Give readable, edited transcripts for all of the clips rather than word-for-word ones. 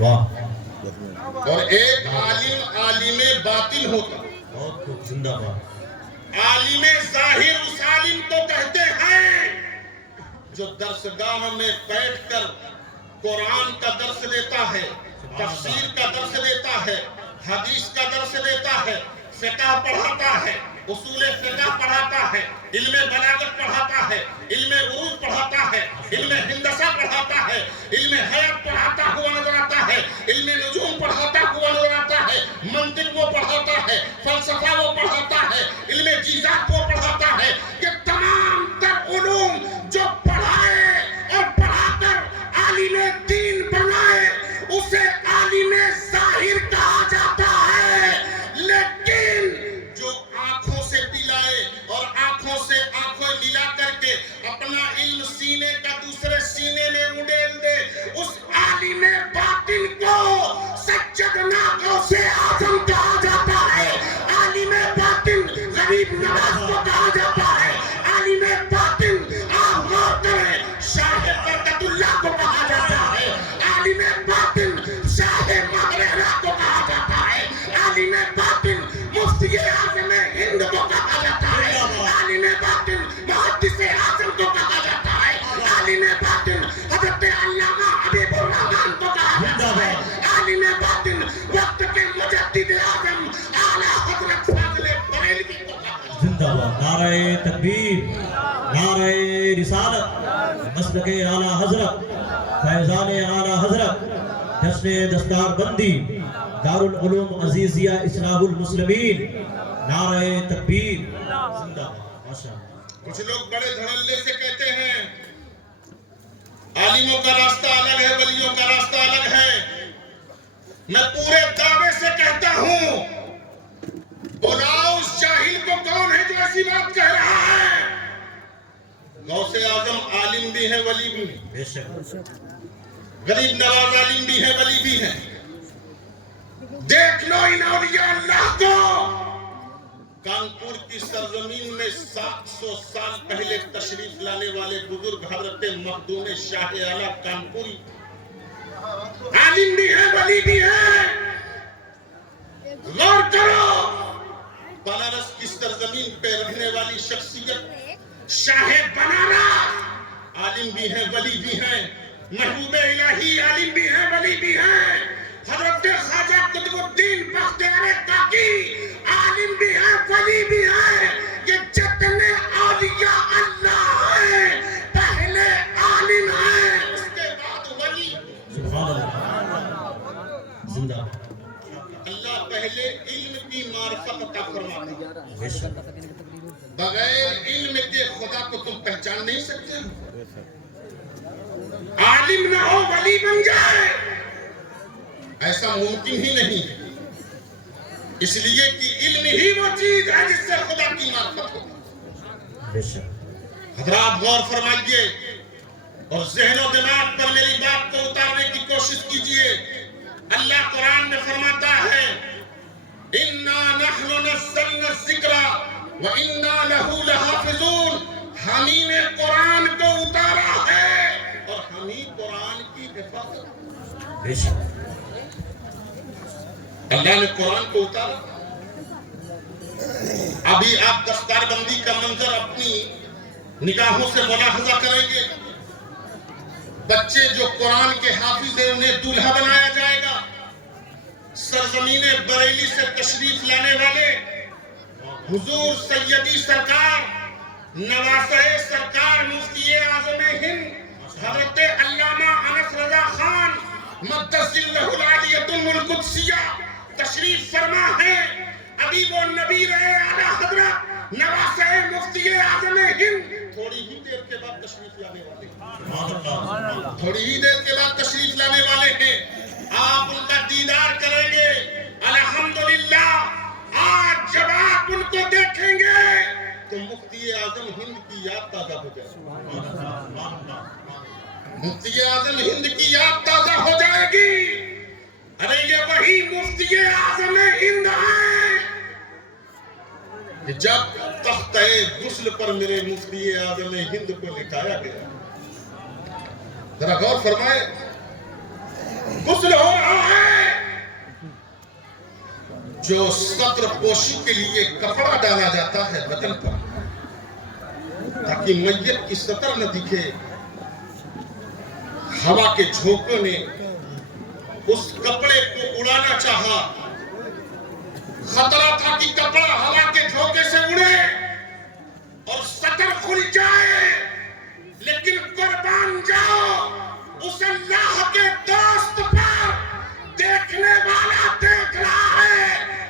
واہ، اور ایک عالم عالم باطن ہوتا. بہت خوب، زندہ باد. عالم ظاہر اس عالم کو کہتے ہیں جو درسگاہ میں بیٹھ کر قرآن کا درس دیتا ہے، تفسیر کا درس دیتا ہے، حدیث کا درس دیتا ہے، فقہ پڑھاتا ہے، اصول فقہ پڑھاتا ہے، علم بلاغت پڑھاتا ہے، علم عروض پڑھاتا ہے، علم ہندسہ پڑھاتا ہے، علم حیات پڑھاتا ہوا نظر آتا ہے، علم نجوم پڑھاتا ہوا نظر آتا ہے، منطق وہ پڑھاتا ہے، فلسفہ وہ پڑھاتا ہے، علم جیزات وہ پڑھاتا ہے. یہ تمام تر علوم جو پڑھائے اور پڑھا کر عالم دین بنائے اسے عالم ظاہر کہا جاتا ہے. لیکن جو آنکھوں سے پلائے اور آنکھوں سے آنکھوں ملا کر کے اپنا علم سینے کا دوسرے سینے میں اڈیل دے اس عالم باطن کو سجدنا غوث اعظم کہا جاتا ہے. عالم باطن غریب نواز کو کہا جاتا ہے. عالم باطن آپ غور کریں شاہ برکت اللہ کو کہا جاتا ہے. عالم باطن شاہ مغربہ کو کہا جاتا ہے. عالم باطن مفتی اعظم ہند کو کہا جاتا ہے. عالم باطن محدث اعظم کو کہا جاتا ہے. عالم باطن حضرت علامہ حبیب الرحمن کو کہا جاتا ہے. عالم باطن وقت کے مجدد اعظم اعلیٰ حضرت فاضل بریلوی کو کہا جاتا ہے. زندہ باد. نعرہ تکبیر، نعرہ رسالت، مسلک اعلیٰ حضرت، فیضان اعلیٰ حضرت، جشن دستار بندی، دارالعلوم عزیزیہ اصلاح المسلمین. نعرہ تکبیر، زندہ باد. ماشاء اللہ. کچھ لوگ بڑے دھڑلے سے کہتے ہیں عالموں کا راستہ الگ ہے، ولیوں کا راستہ الگ ہے. میں پورے دعوے سے کہتا ہوں بلاؤ اس جاہل کو کون ہے جو ایسی بات کہہ رہا ہے. غوث اعظم عالم بھی ہے، ولی بھی ہے. بے شک. غریب نواز عالم بھی ہے، ولی بھی ہے. دیکھ لو ان اولیاء اللہ کو. کانپور کی سرزمین میں 700 سال پہلے تشریف لانے والے بزرگ حضرت مخدوم شاہ اعلیٰ کانپوری عالم بھی ہے، ولی بھی ہے. غور کرو بنارس کی سرزمین پہ رہنے والی شخصیت شاہ بنارس عالم بھی ہے، ولی بھی ہے. محبوب الہی عالم بھی ہے، ولی بھی ہے. حضرت خواجہ قطب الدین بختیار کاکی عالم بھی ہے، ولی بھی ہے. یہ جتنے اولیاء اللہ ہیں پہلے عالم ہیں اس کے بعد ولی. سبحان اللہ. زندہ باد. اللہ پہلے علم کی معرفت عطا فرماتا. بے شک. بغیر علم کے خدا کو تم پہچان نہیں سکتے. عالم نہ ہو ولی بن جائے ایسا ممکن ہی نہیں ہے. اس لیے کہ علم ہی وہ چیز ہے جس سے خدا کی معرفت ہو. بے شک. حضرات غور فرمائیے اور ذہن و دماغ پر میری بات کو اتارنے کی کوشش کیجئے. اللہ قرآن میں فرماتا ہے اِنَّا نَحْنُ نَزَّلْنَا الذِّكْرَ وَإِنَّا لَهُ لَحَافِظُونَ. ہم نے قرآن کو اتارا ہے اور ہم ہی قرآن کی حفاظت. بے شک. اللہ نے قرآن کو اتارا. ابھی آپ دستار بندی کا منظر اپنی نگاہوں سے ملاحظہ کریں گے. بچے جو قرآن کے حافظ ہیں انہیں دولہا بنایا جائے گا. سرزمین بریلی سے تشریف لانے والے حضور سیدی سرکار نواسہ سرکار مفتی اعظم ہند حضرت علامہ انس رضا خان مقدس اللہ العالیۃ القدسیہ تشریف فرما ہے. ابھی وہ نبی رہے اعلیٰ حضرت نواسہ مفتی اعظم ہند تھوڑی ہی دیر کے بعد تشریف لانے والے ہیں. تھوڑی ہی دیر کے بعد تشریف لانے والے ہیں. آپ ان کا دیدار کریں گے. الحمدللہ آج جب آپ ان کو دیکھیں گے تو مفتی اعظم ہند کی یاد تازہ ہو جائے گی. مفتی اعظم ہند کی یاد تازہ ہو جائے گی. ارے یہ وہی مفتی اعظم ہند ہیں کہ جب تختہ غسل پر میرے مفتی اعظم ہند کو لٹایا گیا. ذرا غور فرمائے. غسل ہو رہا جو سطر پوشی کے لیے کپڑا ڈالا جاتا ہے بدن پر تاکہ میت کی سطر نہ دکھے، ہوا کے جھونکوں نے اس کپڑے کو اڑانا چاہا، خطرہ تھا کہ کپڑا ہوا کے جھونکے سے اڑے اور سطر کھل جائے، لیکن قربان جاؤ اس اللہ کے دوست پر، دیکھنے والا دیکھ رہا ہے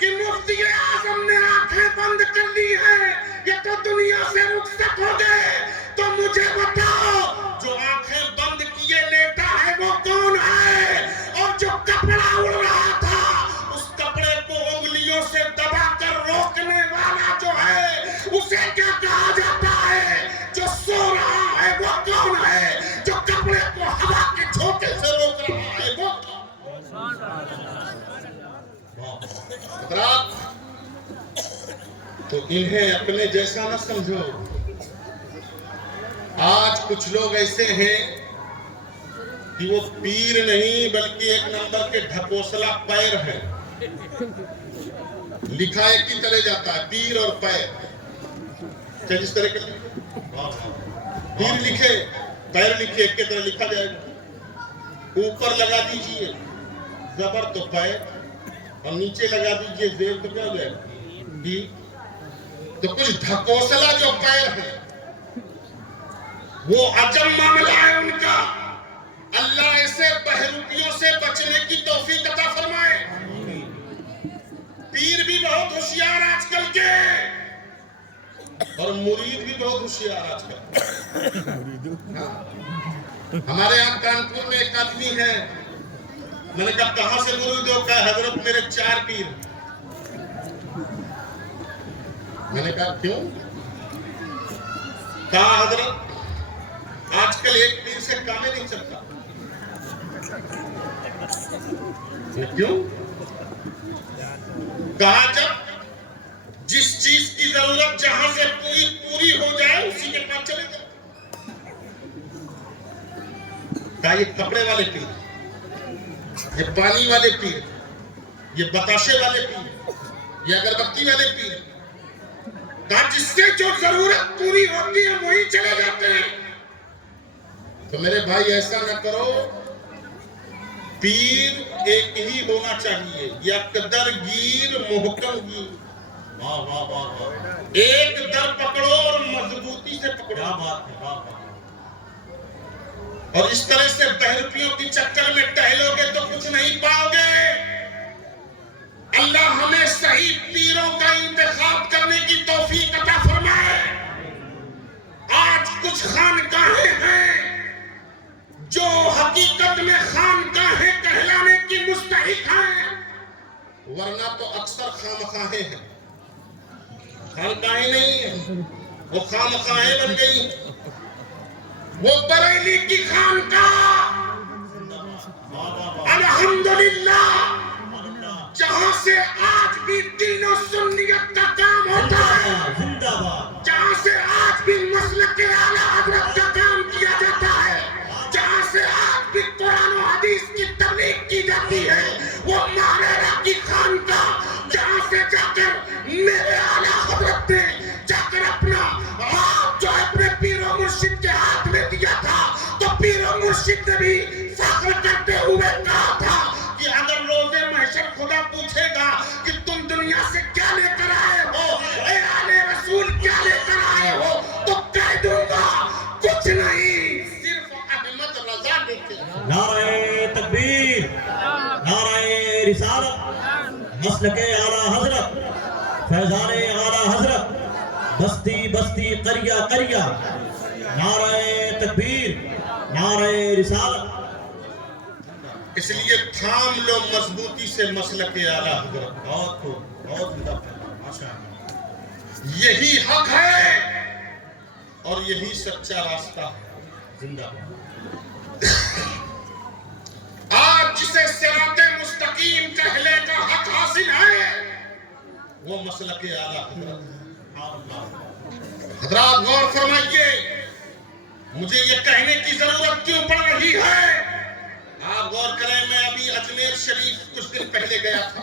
کہ مفتی اعظم نے آنکھیں بند کر لی ہیں، یہ تو دنیا سے رخصت ہو گئے، تو مجھے بتاؤ جو آنکھیں بند کیے لیٹا ہے وہ کون ہے؟ اور جو کپڑا اڑ رہا تھا اس کپڑے کو انگلیوں سے دبا کر روکنے والا جو ہے اسے کیا کہا جاتا ہے؟ جو سو رہا ہے وہ کون ہے؟ جو کپڑے کو ہوا کے جھونکے سے روک رہا ہے وہ حضرات، تو انہیں اپنے جیسا نہ سمجھو۔ آج کچھ لوگ ایسے ہیں کہ وہ پیر نہیں بلکہ ایک نمبر کے ڈھکوسلا پیر ہیں، لکھا ایک ہی طرح جاتا ہے پیر اور پیر، چاہے جس طرح کے پیر لکھے پیر لکھے ایک کے طرح لکھا جائے گا، اوپر لگا دیجئے زبر تو پیر اور نیچے لگا دیجئے زیر تو کیا ہو جائے گا؟ تو کچھ ڈھکوسلا جو پیر ہیں وہ عجب معاملہ ہے ان کا، اللہ ایسے بہروپیوں سے بچنے کی توفیق عطا فرمائے۔ پیر بھی بہت ہوشیار آج کل کے اور مرید بھی بہت ہوشیار آج کل۔ ہمارے یہاں کانپور میں ایک آدمی ہے، میں نے کہا کہاں سے مرید ہو؟ کہا حضرت میرے 4 پیر۔ میں نے کہا کیوں؟ کہا حضرت آج کل ایک پیر سے کام ہی نہیں چلتا۔ کیوں؟ کہا جب جس چیز کی ضرورت جہاں سے پوری ہو جائے اسی کے پاس چلے جائے۔ کہا یہ کپڑے والے پیر، یہ پانی والے پیر، یہ بتاشے والے پیر، یہ اگربتی والے پیر، کہا جس سے جو ضرورت پوری ہوتی ہے وہی چلے جاتے ہیں۔ تو میرے بھائی ایسا نہ کرو، پیر ایک ہی ہونا چاہیے، یا قدر گیر محکم گیر، ایک در پکڑو اور مضبوطی سے پکڑو۔ اور اس طرح سے بہروپیوں کی چکر میں ٹہلو گے تو کچھ نہیں پاؤ گے۔ اللہ ہمیں صحیح پیروں کا انتخاب کرنے کی توفیق عطا فرمائے۔ آج کچھ خانقاہیں ہیں جو حقیقت میں خانقاہیں کہلانے کی مستحق ہیں، ورنہ تو اکثر خامخواہیں ہیں، خانقاہیں نہیں ہیں، وہ خامخواہیں بن گئی۔ وہ بریلی کی خانقاہ الحمدللہ جہاں سے آج بھی دین و سنیت کا کام ہوتا ہے، جہاں سے آج بھی مسلک اعلیٰ حضرت کا کام کیا جاتا ہے، جہاں سے آج بھی قرآن و حدیث کی تبلیغ کی جاتی ہے، وہ ماریرا کی خانقاہ جہاں سے جا کر میرے اعلیٰ حضرت نے جا کر اپنا ہاتھ جو اپنے پیر و مرشد کے ہاتھ میں دیا تھا، تو پیر و مرشد نے بھی فخر کرتے ہوئے کہا تھا کہ اگر روزے محشر خدا پوچھے گا کہ تم دنیا سے کیا لے کر آئے ہو، اے آل رسول کیا لے کر آئے ہو، تو کہہ دوں گا کچھ نہیں، صرف احمد رضا لے کے۔ نعرہ تکبیر، نعرہ رسالت، مسلک اعلیٰ حضرت، فیضان اعلیٰ حضرت، بستی بستی قریہ قریہ، نعرہ تکبیر، نعرہ رسالت۔ اس لیے تھام لو مضبوطی سے مسلک اعلیٰ حضرت، بہت خوب، بہت ماشاءاللہ، یہی حق ہے اور یہی سچا راستہ ہے۔ زندہ آج جسے صراط مستقیم کہنے کا حق حاصل ہے وہ مسلک اعلیٰ حضرت۔ حضرات غور فرمائیے، مجھے یہ کہنے کی ضرورت کیوں پڑ رہی ہے؟ آپ غور کریں، میں ابھی اجمیر شریف کچھ دن پہلے گیا تھا،